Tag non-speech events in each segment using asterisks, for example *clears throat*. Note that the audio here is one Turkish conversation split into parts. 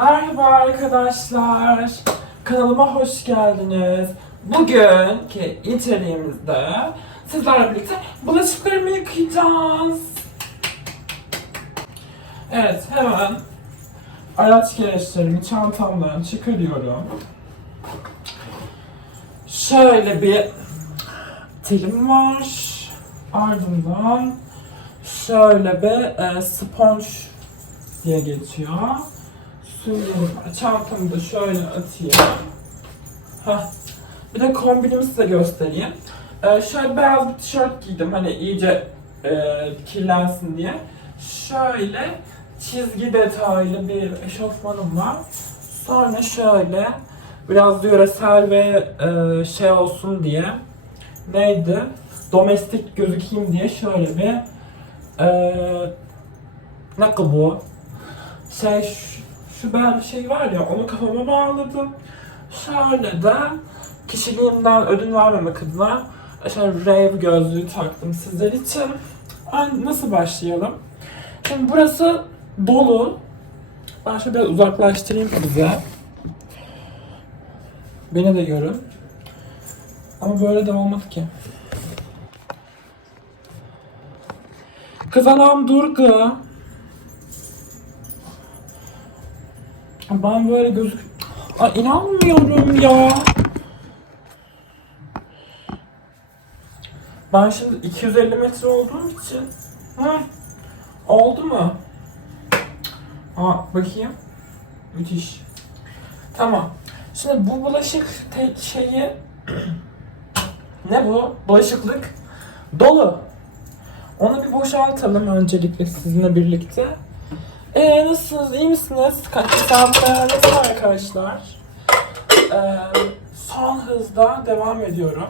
Merhaba arkadaşlar. Kanalıma hoş geldiniz. Bugünkü içeriğimizde sizlerle birlikte bulaşıklarımı yıkayacağız. Evet, hemen araç gereçlerimi çantamdan çıkarıyorum. Şöyle bir telim var. Ardından şöyle bir e, sponj diye geçiyor. Suyum. Çantamı da şöyle atayım. Heh. Bir de kombinimi size göstereyim. Ee, şöyle beyaz bir tişört giydim hani iyice e, kirlensin diye. Şöyle çizgi detaylı bir eşofmanım var. Sonra şöyle biraz yöresel ve e, şey olsun diye neydi? Domestik gözükeyim diye şöyle bir e, ne bu? Şey ben şey var ya onu kafama bağladım. Şöyle de kişiliğimden ödün vermemek adına şöyle rave gözlüğü taktım sizler için. Ay, nasıl başlayalım? Şimdi burası dolu. Ben şöyle biraz uzaklaştırayım size. Beni de görün. Ama böyle de olmadı ki. Kız anam Durga. Ben böyle gözük... Ay inanmıyorum ya. Ben şimdi 250 metre olduğum için... Hı. Oldu mu? Aa bakayım. Müthiş. Tamam. Şimdi bu bulaşık te- şeyi... *clears throat* ne bu? Bulaşıklık dolu. Onu bir boşaltalım öncelikle sizinle birlikte. Ee, nasılsınız? İyi misiniz? Kaç hesabı arkadaşlar? Ee, son hızda devam ediyorum.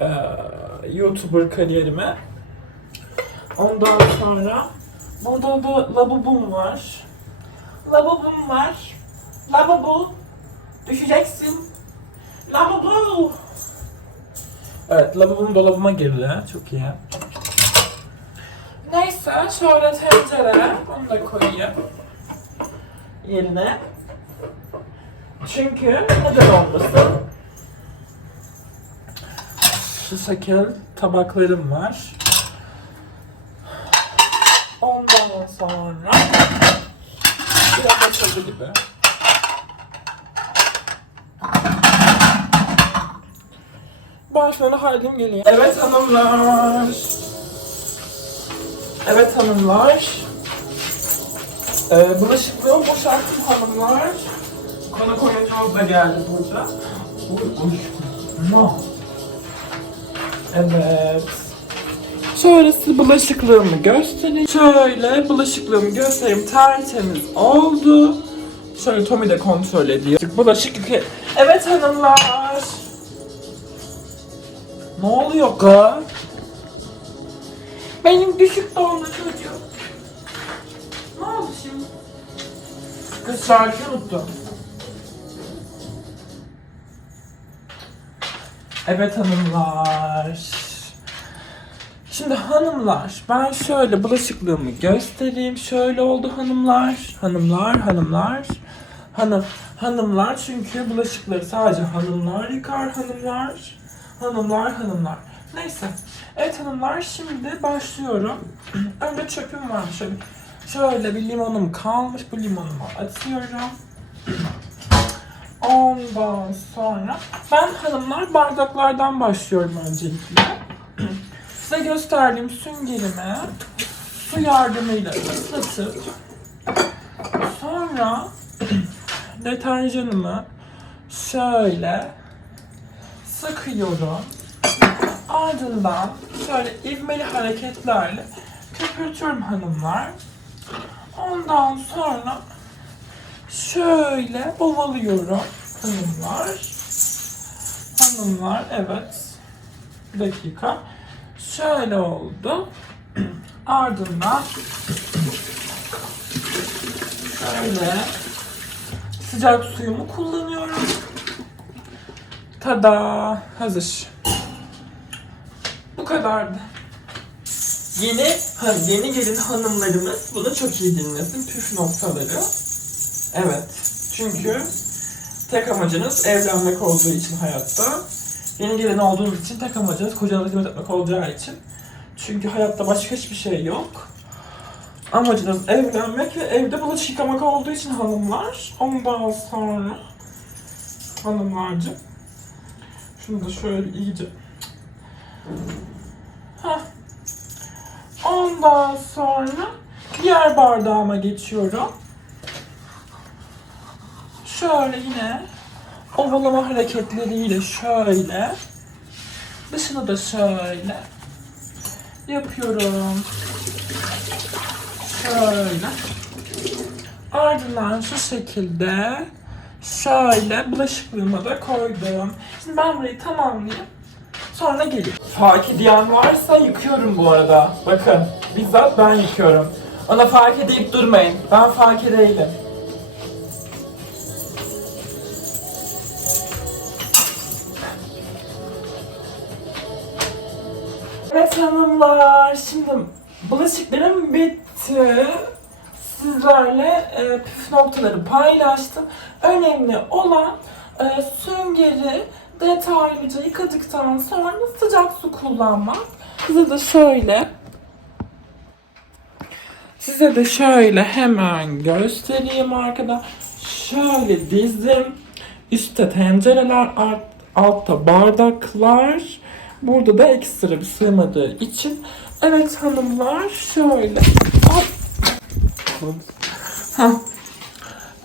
Ee, YouTuber kariyerime. Ondan sonra burada da lavabom var. Lavabom var. Lavabo. Düşeceksin. Lavabo. Evet, lavabom dolabıma girdi. Çok iyi. Neyse şöyle tencere onu da koyayım yerine. Çünkü neden olmasın? Şu şekil tabaklarım var. Ondan sonra biraz açıldı gibi. Şöyle halledeyim geleyim. Evet hanımlar. Evet hanımlar. Ee, bulaşıklığı boşalttım hanımlar. Konu koyucumuz da geldi burada. Uy, uy. No. Evet. Şöyle size bulaşıklığımı göstereyim. Şöyle bulaşıklığımı göstereyim. Tertemiz oldu. Şöyle Tommy de kontrol ediyor. Bulaşık yıkay... Evet hanımlar. Ne oluyor kız? Benim düşük doğumlu çocuğum. Ne oldu şimdi? Kız şarkıyı unuttum. Evet hanımlar. Şimdi hanımlar, ben şöyle bulaşıklığımı göstereyim. Şöyle oldu hanımlar. Hanımlar, hanımlar. Hanım, hanımlar çünkü bulaşıkları sadece hanımlar yıkar hanımlar. Hanımlar, hanımlar. Neyse. Evet hanımlar şimdi başlıyorum. *clears throat* Önce çöpüm var. Şöyle, şöyle bir limonum kalmış. Bu limonumu atıyorum. *clears throat* Ondan sonra ben hanımlar bardaklardan başlıyorum öncelikle. *clears throat* Size gösterdiğim süngerimi su yardımıyla ıslatıp sonra deterjanımı şöyle sıkıyorum. Ardından şöyle ivmeli hareketlerle köpürtüyorum hanımlar. Ondan sonra şöyle ovalıyorum hanımlar. Hanımlar evet. Bir dakika. Şöyle oldu. *clears throat* Ardından şöyle sıcak suyumu kullanıyorum. Tada! Hazır. Kadardı. Yeni ha, yeni gelin hanımlarımız bunu çok iyi dinlesin püf noktaları. Evet. Çünkü tek amacınız evlenmek olduğu için hayatta. Yeni gelin olduğunuz için tek amacınız kocanıza hizmet etmek olacağı için. Çünkü hayatta başka hiçbir şey yok. Amacınız evlenmek ve evde bulaşık yıkamak olduğu için hanımlar. Ondan sonra hanımlarcığım. Şunu da şöyle iyice. Heh. Ondan sonra diğer bardağıma geçiyorum. Şöyle yine ovalama hareketleriyle şöyle dışını da şöyle yapıyorum. Şöyle. Ardından şu şekilde şöyle bulaşıklığıma da koydum. Şimdi ben burayı tamamlayayım. Sonra geleyim. Fark ediyen varsa yıkıyorum bu arada. Bakın bizzat ben yıkıyorum. Ona fark edip durmayın. Ben fark edeyim. Evet hanımlar, şimdi bulaşıklarım bitti. Sizlerle e, püf noktaları paylaştım. Önemli olan e, süngeri detaylıca yıkadıktan sonra sıcak su kullanmak. Size de şöyle Size de şöyle hemen göstereyim arkada. Şöyle dizdim. Üstte tencereler, alt- altta bardaklar. Burada da ekstra bir sığmadığı için. Evet hanımlar şöyle. Hah.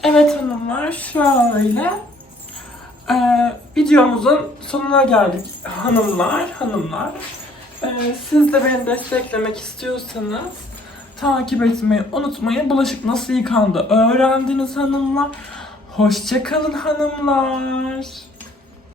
Evet hanımlar şöyle. Ee, videomuzun sonuna geldik hanımlar, hanımlar. Ee, siz de beni desteklemek istiyorsanız takip etmeyi unutmayın. Bulaşık nasıl yıkandı öğrendiniz hanımlar. Hoşçakalın hanımlar.